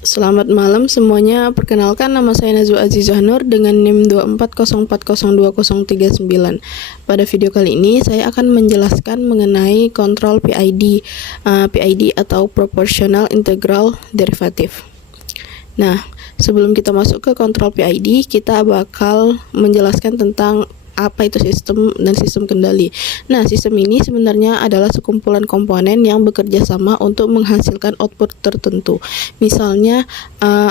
Selamat malam semuanya, perkenalkan nama saya Nazwa Azizah Nur dengan NIM 240402039. Pada video kali ini saya akan menjelaskan mengenai kontrol PID, PID atau Proportional Integral Derivative. Nah, sebelum kita masuk ke kontrol PID, kita bakal menjelaskan tentang apa itu sistem dan sistem kendali. Nah, sistem ini sebenarnya adalah sekumpulan komponen yang bekerja sama untuk menghasilkan output tertentu. Misalnya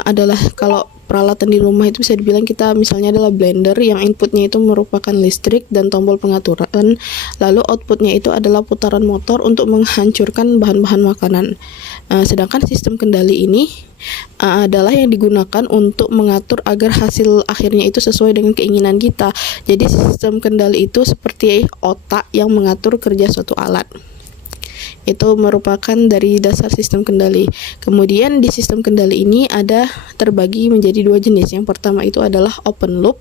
adalah kalau peralatan di rumah itu bisa dibilang kita misalnya adalah blender yang inputnya itu merupakan listrik dan tombol pengaturan, lalu outputnya itu adalah putaran motor untuk menghancurkan bahan-bahan makanan. Sedangkan sistem kendali ini adalah yang digunakan untuk mengatur agar hasil akhirnya itu sesuai dengan keinginan kita. Jadi sistem kendali itu seperti otak yang mengatur kerja suatu alat. Itu merupakan dari dasar sistem kendali. Kemudian di sistem kendali ini ada terbagi menjadi dua jenis. Yang pertama itu adalah open loop,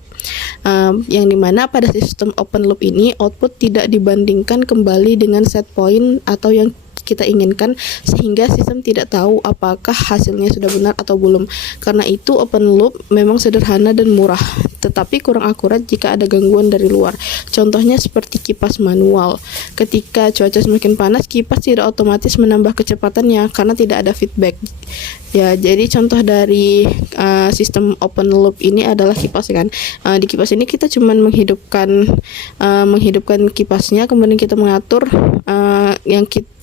yang dimana pada sistem open loop ini output tidak dibandingkan kembali dengan set point atau yang kita inginkan, sehingga sistem tidak tahu apakah hasilnya sudah benar atau belum. Karena itu open loop memang sederhana dan murah, tetapi kurang akurat jika ada gangguan dari luar. Contohnya seperti kipas manual. Ketika cuaca semakin panas, kipas tidak otomatis menambah kecepatannya karena tidak ada feedback. Ya, jadi contoh dari sistem open loop ini adalah kipas kan. Di kipas ini kita cuma menghidupkan kipasnya, kemudian kita mengatur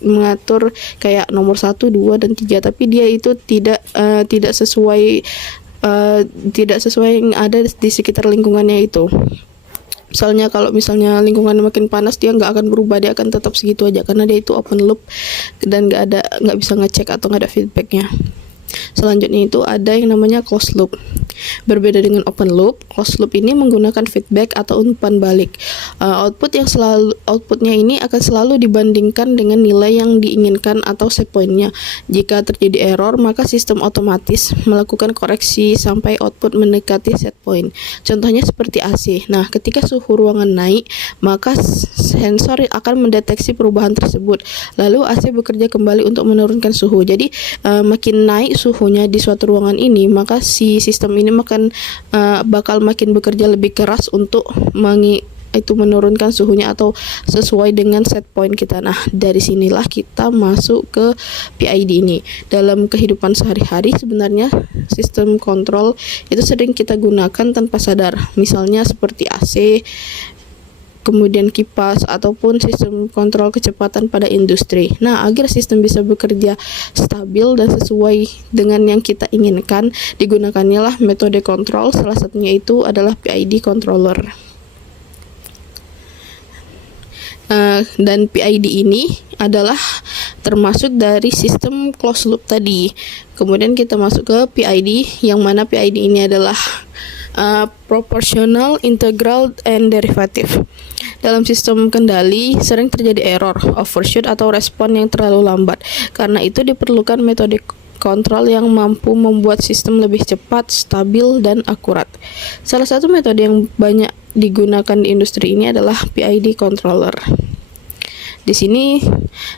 mengatur kayak nomor 1, 2, dan 3, tapi dia itu tidak sesuai yang ada di sekitar lingkungannya itu. Misalnya kalau lingkungan makin panas, dia nggak akan berubah, dia akan tetap segitu aja karena dia itu open loop dan nggak bisa ngecek atau nggak ada feedbacknya. Selanjutnya itu ada yang namanya closed loop. Berbeda dengan open loop, closed loop ini menggunakan feedback atau umpan balik. Outputnya ini akan selalu dibandingkan dengan nilai yang diinginkan atau set point-nya. Jika terjadi error, maka sistem otomatis melakukan koreksi sampai output mendekati set point. Contohnya seperti AC. Nah, ketika suhu ruangan naik, maka sensor akan mendeteksi perubahan tersebut. Lalu AC bekerja kembali untuk menurunkan suhu. Jadi makin naik suhunya di suatu ruangan ini, maka si sistem ini bakal makin bekerja lebih keras untuk menurunkan suhunya atau sesuai dengan set point kita. Nah, dari sinilah kita masuk ke PID ini. Dalam kehidupan sehari-hari sebenarnya sistem kontrol itu sering kita gunakan tanpa sadar. Misalnya seperti AC, kemudian kipas, ataupun sistem kontrol kecepatan pada industri. Nah, agar sistem bisa bekerja stabil dan sesuai dengan yang kita inginkan, digunakannya lah metode kontrol. Salah satunya itu adalah PID controller. Dan PID ini adalah termasuk dari sistem closed loop tadi. Kemudian kita masuk ke PID, yang mana PID ini adalah proportional, integral, and derivative. Dalam sistem kendali sering terjadi error, overshoot, atau respon yang terlalu lambat. Karena itu diperlukan metode kontrol yang mampu membuat sistem lebih cepat, stabil, dan akurat. Salah satu metode yang banyak digunakan di industri ini adalah PID controller. Di sini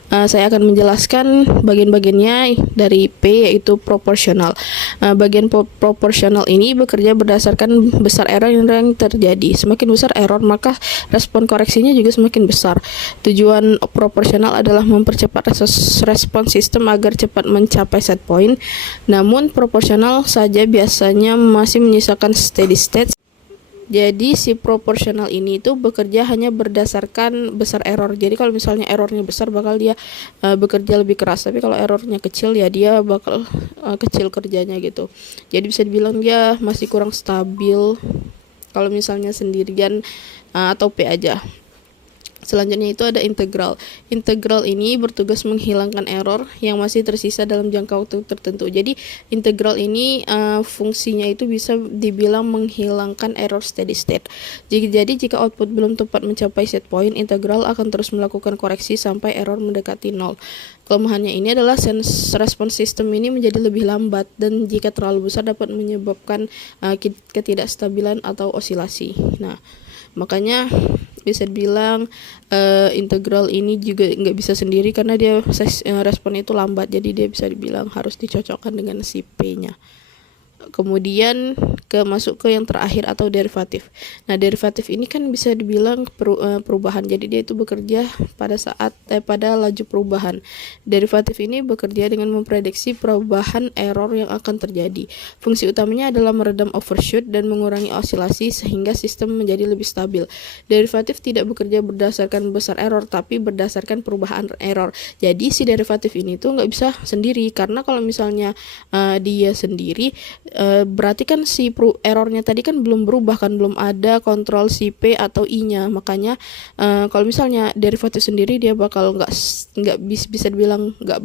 saya akan menjelaskan bagian-bagiannya dari P, yaitu proporsional. Bagian proporsional ini bekerja berdasarkan besar error yang terjadi. Semakin besar error, maka respon koreksinya juga semakin besar. Tujuan proporsional adalah mempercepat respon sistem agar cepat mencapai set point. Namun proporsional saja biasanya masih menyisakan steady state. Jadi si proporsional ini itu bekerja hanya berdasarkan besar error. Jadi kalau misalnya errornya besar, bakal dia bekerja lebih keras. Tapi kalau errornya kecil, ya dia bakal kecil kerjanya gitu. Jadi bisa dibilang dia masih kurang stabil kalau misalnya sendirian atau P aja. Selanjutnya itu ada integral. Integral ini bertugas menghilangkan error yang masih tersisa dalam jangka waktu tertentu. Jadi integral ini fungsinya itu bisa dibilang menghilangkan error steady state. Jadi jika output belum tepat mencapai set point, integral akan terus melakukan koreksi sampai error mendekati 0. Kelemahannya ini adalah respon sistem ini menjadi lebih lambat, dan jika terlalu besar dapat menyebabkan ketidakstabilan atau osilasi. Nah, makanya bisa dibilang integral ini juga nggak bisa sendiri karena dia respon itu lambat, jadi dia bisa dibilang harus dicocokkan dengan si P-nya. Kemudian masuk ke yang terakhir atau derivatif. Nah, derivatif ini kan bisa dibilang perubahan. Jadi dia itu bekerja pada laju perubahan. Derivatif ini bekerja dengan memprediksi perubahan error yang akan terjadi. Fungsi utamanya adalah meredam overshoot dan mengurangi osilasi sehingga sistem menjadi lebih stabil. Derivatif tidak bekerja berdasarkan besar error, tapi berdasarkan perubahan error. Jadi si derivatif ini tuh nggak bisa sendiri, karena kalau misalnya dia sendiri berarti kan si errornya tadi kan belum berubah kan, belum ada kontrol si P atau I-nya. Makanya kalau misalnya derivatif sendiri dia bakal nggak bisa dibilang nggak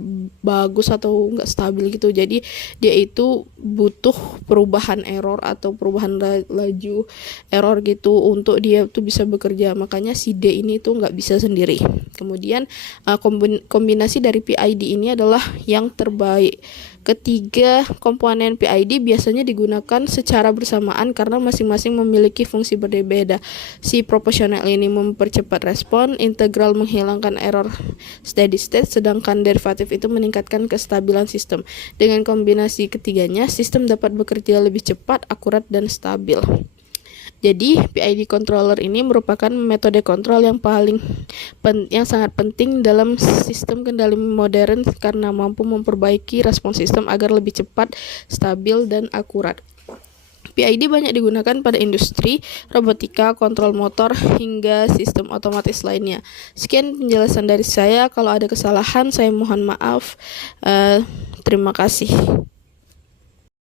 bagus atau nggak stabil gitu. Jadi dia itu butuh perubahan error atau perubahan laju error gitu untuk dia tuh bisa bekerja. Makanya si D ini tuh nggak bisa sendiri. Kemudian kombinasi dari PID ini adalah yang terbaik. Ketiga komponen PID biasanya digunakan secara bersamaan karena masing-masing memiliki fungsi berbeda. Si proporsional ini mempercepat respon, integral menghilangkan error steady state, sedangkan derivatif itu meningkatkan kestabilan sistem. Dengan kombinasi ketiganya, sistem dapat bekerja lebih cepat, akurat, dan stabil. Jadi PID controller ini merupakan metode kontrol yang sangat penting dalam sistem kendali modern karena mampu memperbaiki respon sistem agar lebih cepat, stabil, dan akurat. PID banyak digunakan pada industri, robotika, kontrol motor, hingga sistem otomatis lainnya. Sekian penjelasan dari saya. Kalau ada kesalahan, saya mohon maaf. Terima kasih.